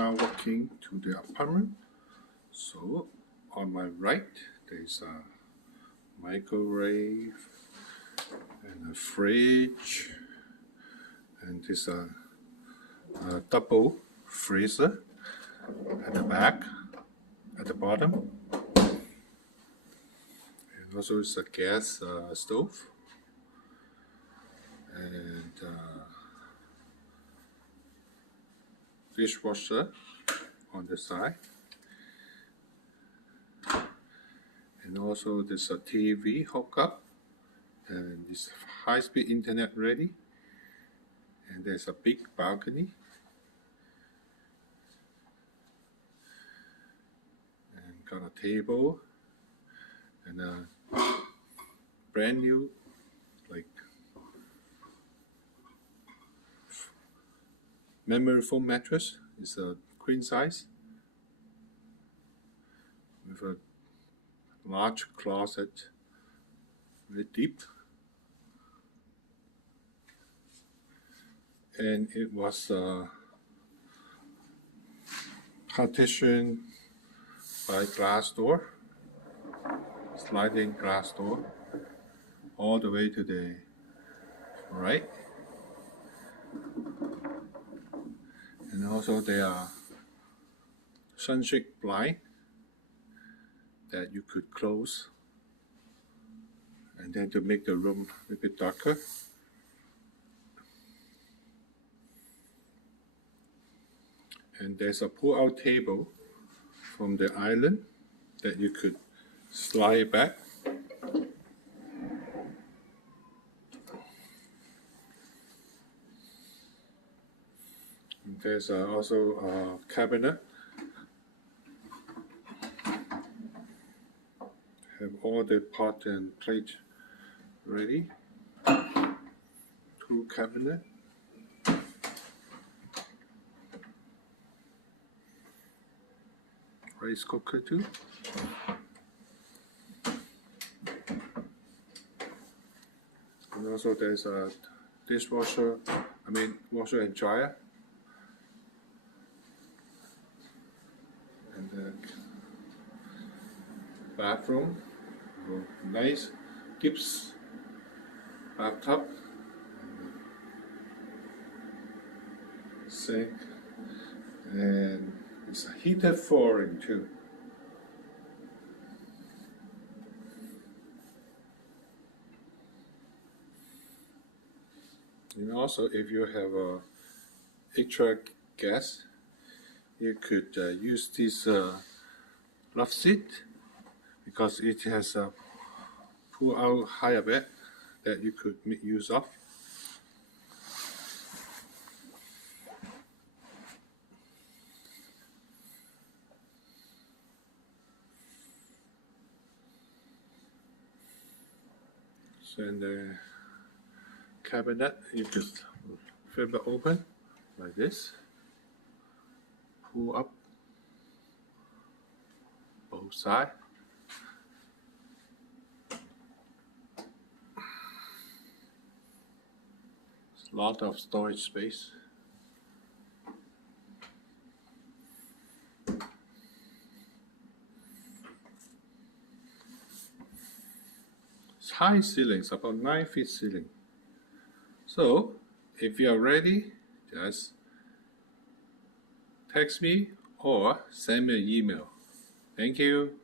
now walking to the apartment. So on my right there's a microwave and a fridge, and there's a double freezer at the back, at the bottom, and also it's a gas stove, and dishwasher on the side, and also there's a TV hookup, and it's high-speed internet ready, and there's a big balcony, and got a table and a brand new memory foam mattress. It's a queen size with a large closet, very deep, and it was partitioned by glass door, sliding glass door, all the way to the right. And also there are sunshade blind that you could close, and then to make the room a bit darker. And there's a pull-out table from the island that you could slide back. And there's also a cabinet. Have all the pot and plate ready. Two cabinet. Rice cooker too. And also there's a dishwasher, washer and dryer. And the bathroom, nice Gibbs bathtub, sink, and it's a heated flooring too. And also, if you have a extra gas, you could use this love seat, because it has a pull-out higher bed that you could make use of. So in the cabinet, you could flip it open like this, pull up both sides. A lot of storage space. It's high ceilings, about 9 feet ceiling. So if you are ready, just text me or send me an email. Thank you.